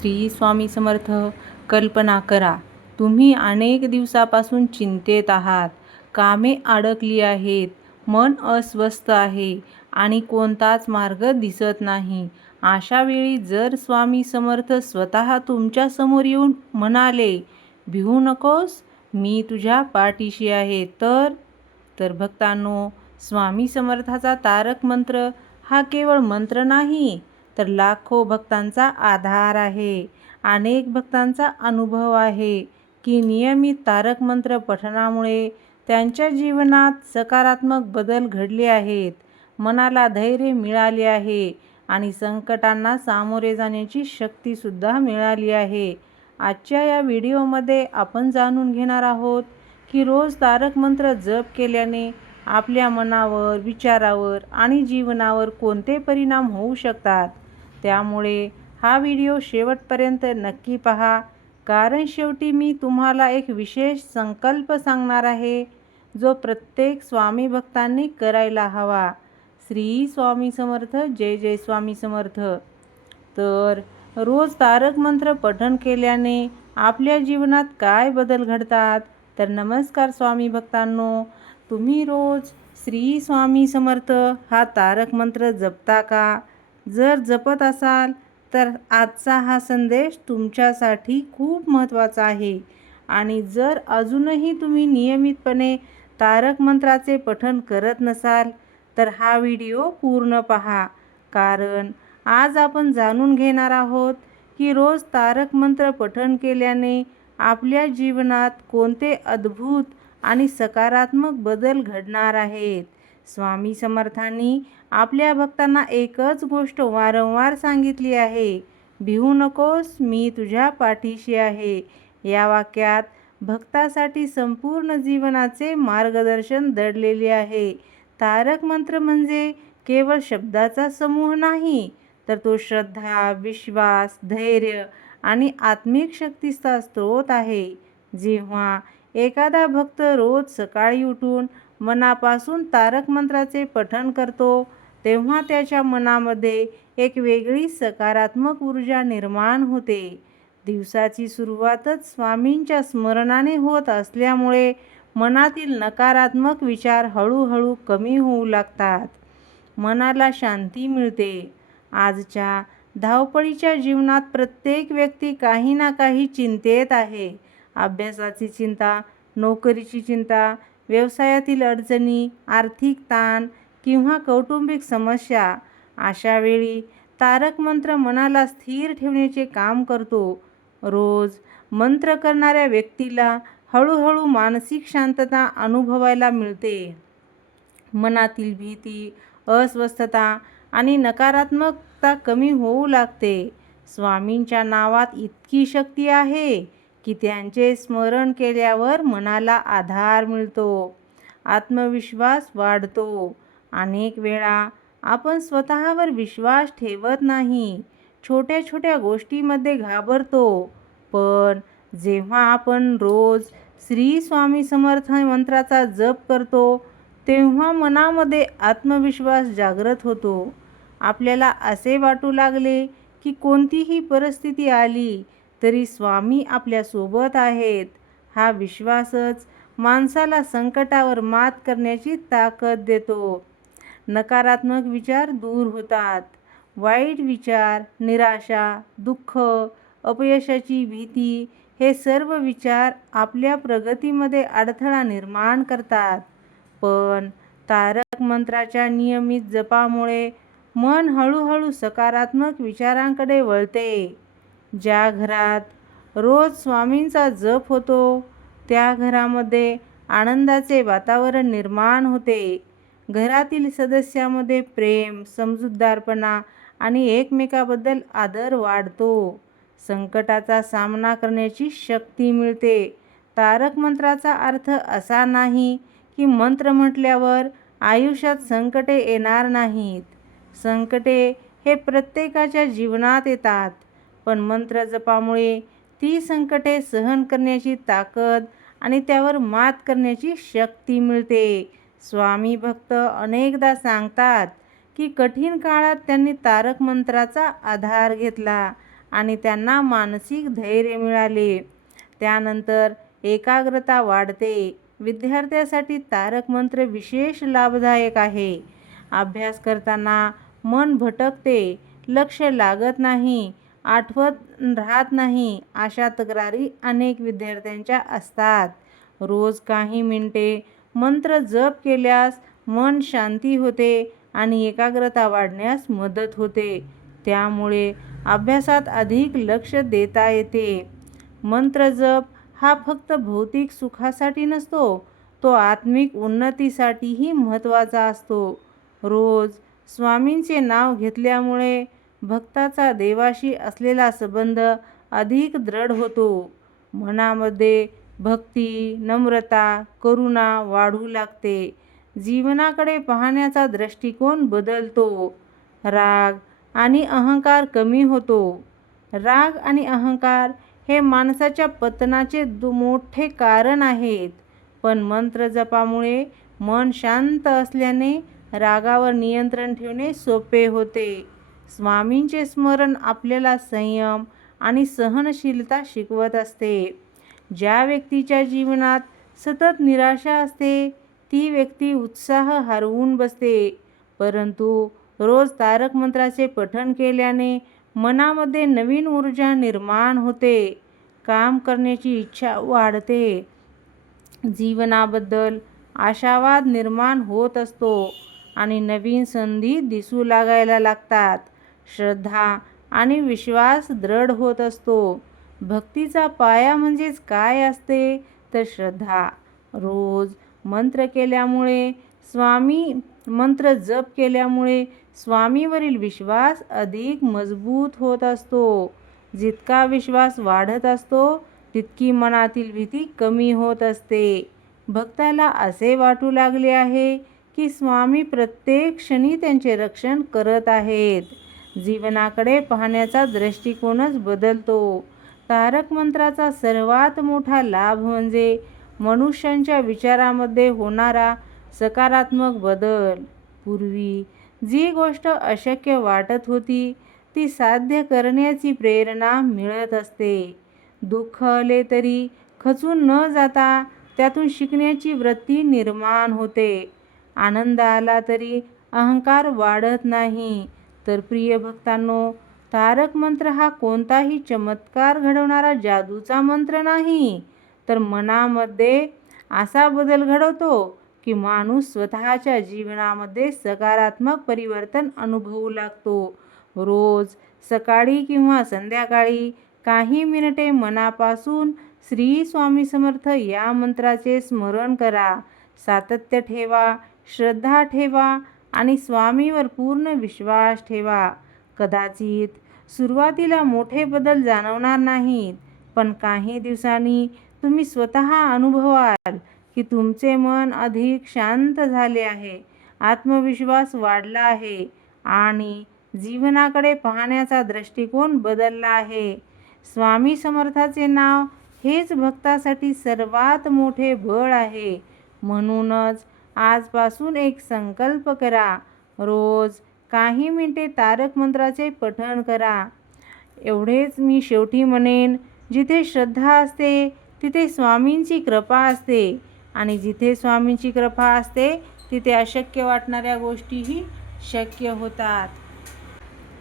श्री स्वामी समर्थ. कल्पना करा, तुम्ही अनेक दिवसापासून चिंतेत आहात, कामे अडकली आहेत, मन अस्वस्थ आहे आणि कोणताच मार्ग दिसत नाही. अशा वेळी जर स्वामी समर्थ स्वतः तुमच्या समोर येऊन म्हणाले, भिवू नकोस, मी तुझ्या पाठीशी आहे, तर भक्तांनो, स्वामी समर्थाचा तारक मंत्र हा केवळ मंत्र नाही, तर लाखो भक्तांचा आधार आहे. अनेक भक्तांचा अनुभव आहे की नियमित तारक मंत्र पठणामुळे त्यांच्या जीवनात सकारात्मक बदल घडले आहेत, मनाला धैर्य मिळाले आहे आणि संकटांना सामोरे जाण्याची शक्तीसुद्धा मिळाली आहे. आजच्या या व्हिडिओमध्ये आपण जाणून घेणार आहोत की रोज तारक मंत्र जप केल्याने आपल्या मनावर, विचारावर आणि जीवनावर कोणते परिणाम होऊ शकतात. त्यामुळे हा व्हिडिओ शेवटपर्यंत नक्की पहा, कारण शेवटी मी तुम्हाला एक विशेष संकल्प सांगणार आहे, जो प्रत्येक स्वामी भक्तांनी करायला हवा. श्री स्वामी समर्थ. जय जय स्वामी समर्थ. तर रोज तारक मंत्र पठण केल्याने आपल्या जीवनात काय बदल घडतात? तर नमस्कार स्वामी भक्तांनो, तुम्ही रोज श्री स्वामी समर्थ हा तारक मंत्र जपता का? जर जपत असाल तर आजचा हा संदेश तुमच्यासाठी खूप महत्त्वाचा आहे. आणि जर अजूनही तुम्ही नियमितपणे तारक मंत्राचे पठण करत नसाल तर हा व्हिडिओ पूर्ण पहा, कारण आज आपण जाणून घेणार आहोत की रोज तारक मंत्र पठण केल्याने आपल्या जीवनात कोणते अद्भुत आणि सकारात्मक बदल घडणार आहेत. स्वामी समर्थांनी आपल्या भक्तांना एकच गोष्ट वारंवार सांगितली आहे, भिवू नकोस, मी तुझ्या पाठीशी आहे. या वाक्यात भक्तासाठी संपूर्ण जीवनाचे मार्गदर्शन दडलेले आहे. तारक मंत्र म्हणजे केवळ शब्दाचा समूह नाही, तर तो श्रद्धा, विश्वास, धैर्य आणि आत्मिक शक्तीचा स्रोत आहे. जेव्हा एखादा भक्त रोज सकाळी उठून मनापासून तारक मंत्राचे पठण करतो, तेव्हा त्याच्या मनामध्ये एक वेगळी सकारात्मक ऊर्जा निर्माण होते. दिवसाची सुरुवातच स्वामींच्या स्मरणाने होत असल्यामुळे मनातील नकारात्मक विचार हळूहळू कमी होऊ लागतात. मनाला शांती मिळते. आजच्या धावपळीच्या जीवनात प्रत्येक व्यक्ती काही ना काही चिंतेत आहे. अभ्यासाची चिंता, नोकरीची चिंता, व्यवसायातील अडचणी, आर्थिक ताण किंवा कौटुंबिक समस्या. अशा वेळी तारक मंत्र मनाला स्थिर ठेवण्याचे काम करतो. रोज मंत्र करणाऱ्या व्यक्तीला हळूहळू मानसिक शांतता अनुभवायला मिळते. मनातील भीती, अस्वस्थता आणि नकारात्मकता कमी होऊ लागते. स्वामींच्या नावात इतकी शक्ती आहे की त्यांचे स्मरण केल्यावर मनाला आधार मिळतो, आत्मविश्वास वाढतो. अनेक वेळा आपण स्वतःवर विश्वास ठेवत नाही, छोट्या छोट्या गोष्टींमध्ये घाबरतो. पण जेव्हा आपण रोज श्री स्वामी समर्थ मंत्राचा जप करतो, तेव्हा मनामध्ये आत्मविश्वास जागृत होतो. आपल्याला असे वाटू लागले की कोणतीही परिस्थिती आली तरी स्वामी आपल्यासोबत आहेत. हा विश्वासच माणसाला संकटावर मात करण्याची ताकद देतो. नकारात्मक विचार दूर होतात. वाईट विचार, निराशा, दुःख, अपयशाची भीती हे सर्व विचार आपल्या प्रगतीमध्ये अडथळा निर्माण करतात. पण तारक मंत्राच्या नियमित जपामुळे मन हळूहळू सकारात्मक विचारांकडे वळते. ज्या घरात रोज स्वामींचा जप होतो, त्या घरामध्ये आनंदाचे वातावरण निर्माण होते. घरातील सदस्यांमध्ये प्रेम, समजूतदारपणा आणि एकमेकाबद्दल आदर वाढतो. संकटाचा सामना करण्याची शक्ती मिळते. तारक मंत्राचा अर्थ असा नाही की मंत्र म्हटल्यावर आयुष्यात संकटे येणार नाहीत. संकटे हे प्रत्येकाच्या जीवनात येतात, पण मंत्र जपामुळे ती संकटे सहन करण्याची ताकद आणि त्यावर मात करण्याची शक्ती मिळते. स्वामी भक्त अनेकदा सांगतात की कठीण काळात त्यांनी तारक मंत्राचा आधार घेतला आणि त्यांना मानसिक धैर्य मिळाले. त्यानंतर एकाग्रता वाढते. विद्यार्थ्यासाठी तारक मंत्र विशेष लाभदायक आहे. अभ्यास करताना मन भटकते, लक्ष लागत नाही, आठवत राहत नाही अशा तक्रारी अनेक विद्यार्थ्यांच्या असतात. रोज काही मिनिटे मंत्र जप केल्यास मन शांती होते आणि एकाग्रता वाढण्यास मदत होते. त्यामुळे अभ्यासात अधिक लक्ष देता येते. मंत्र जप हा फक्त भौतिक सुखासाठी नसतो, तो आत्मिक उन्नतीसाठीही महत्त्वाचा असतो. रोज स्वामींचे नाव घेतल्यामुळे भक्ताचा देवाशी असलेला संबंध अधिक दृढ होतो. मनामध्ये भक्ती, नम्रता, करुणा वाढू लागते. जीवनाकडे पाहण्याचा दृष्टिकोन बदलतो. राग आणि अहंकार कमी होतो. राग आणि अहंकार हे माणसाच्या पतनाचे मोठे कारण आहेत. पण मंत्र जपामुळे मन शांत असल्याने रागावर नियंत्रण ठेवणे सोपे होते. स्वामींचे स्मरण आपल्याला संयम आणि सहनशीलता शिकवत असते. ज्या व्यक्तीच्या जीवनात सतत निराशा असते, ती व्यक्ती उत्साह हरवून बसते. परंतु रोज तारक मंत्राचे पठण केल्याने मनामध्ये नवीन ऊर्जा निर्माण होते. काम करण्याची इच्छा वाढते. जीवनाबद्दल आशावाद निर्माण होत असतो आणि नवीन संधी दिसू लागायला लागतात. श्रद्धा आणि विश्वास दृढ होत असतो. भक्तीचा पाया म्हणजेच काय असते तर श्रद्धा. रोज मंत्र जप केल्यामुळे स्वामीवरील विश्वास अधिक मजबूत होत असतो. जितका विश्वास वाढत असतो, तितकी मनातील भीती कमी होत असते. भक्ताला असे वाटू लागले आहे की स्वामी प्रत्येक क्षणी त्यांचे रक्षण करत आहेत. जीवनाकडे पाहण्याचा दृष्टिकोनच बदलतो. तारक मंत्राचा सर्वात मोठा लाभ म्हणजे मनुष्यांच्या विचारामध्ये होणारा सकारात्मक बदल. पूर्वी जी गोष्ट अशक्य वाटत होती, ती साध्य करण्याची प्रेरणा मिळत असते. दुःख आले तरी खचून न जाता त्यातून शिकण्याची वृत्ती निर्माण होते. आनंद आला तरी अहंकार वाढत नाही. तर प्रिय भक्तांनो, तारक मंत्र हा कोणताही चमत्कार घडवणारा जादूचा मंत्र नाही, तर मनामध्ये असा बदल घडवतो की माणूस स्वतःच्या जीवनामध्ये सकारात्मक परिवर्तन अनुभवू लागतो. रोज सकाळी किंवा संध्याकाळी काही मिनिटे मनापासून श्री स्वामी समर्थ या मंत्राचे स्मरण करा. सातत्य ठेवा, श्रद्धा ठेवा आणि स्वामीवर पूर्ण विश्वास ठेवा. कदाचित सुरुवातीला मोठे बदल जाणवणार नाहीत, पण काही दिवसांनी तुम्ही स्वतः अनुभवाल की तुमचे मन अधिक शांत झाले आहे, आत्मविश्वास वाढला आहे आणि जीवनाकडे पाहण्याचा दृष्टिकोन बदलला आहे. स्वामी समर्थाचे नाव हेच भक्तासाठी सर्वात मोठे बळ आहे. म्हणूनच आजपासून एक संकल्प करा. रोज काही मिनिटे तारक मंत्राचे पठण करा. एवढेच मी शेवटी म्हणेन, जिथे श्रद्धा असते तिथे स्वामींची कृपा असते आणि जिथे स्वामींची कृपा असते तिथे अशक्य वाटणाऱ्या गोष्टीही शक्य होतात.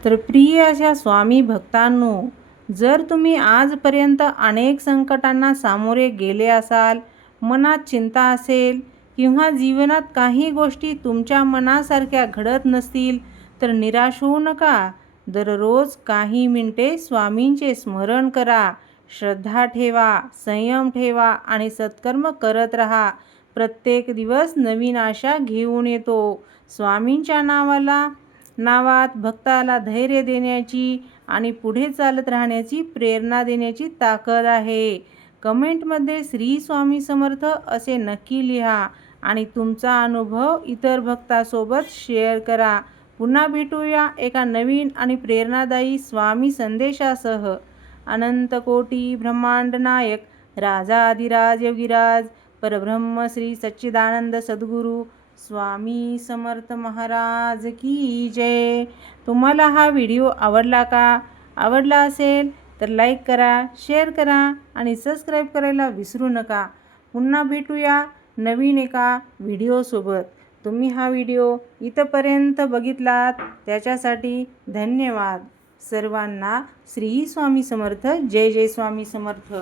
तर प्रिय अशा स्वामी भक्तांनो, जर तुम्ही आजपर्यंत अनेक संकटांना सामोरे गेले असाल, मनात चिंता असेल किंवा जीवनात काही गोष्टी तुमच्या मनासारख्या घडत नसतील, तर निराश होऊ नका. दररोज काही मिनिटे स्वामींचे स्मरण करा. श्रद्धा ठेवा, संयम ठेवा आणि सत्कर्म करत राहा. प्रत्येक दिवस नवीन आशा घेऊन येतो. स्वामींच्या नावात भक्ताला धैर्य देण्याची आणि पुढे चालत राहण्याची प्रेरणा देण्याची ताकद आहे. कमेंटमध्ये श्री स्वामी समर्थ असे नक्की लिहा आणि तुमचा अनुभव इतर भक्तांसोबत शेअर करा. पुन्हा भेटूया एका नवीन आणि प्रेरणादायी स्वामी संदेशासह. अनंत कोटी ब्रह्मांड नायक राजाधिराज योगीराज परब्रह्म श्री सच्चिदानंद सद्गुरू स्वामी समर्थ महाराज की जय. तुम्हाला हा व्हिडिओ आवडला का? आवडला असेल तर लाईक करा, शेअर करा आणि सबस्क्राईब करायला विसरू नका. पुन्हा भेटूया नवीन एका व्हिडिओसोबत. तुम्ही हा व्हिडिओ इथंपर्यंत बघितलात त्याच्यासाठी धन्यवाद. सर्वांना श्री स्वामी समर्थ. जय जय स्वामी समर्थ.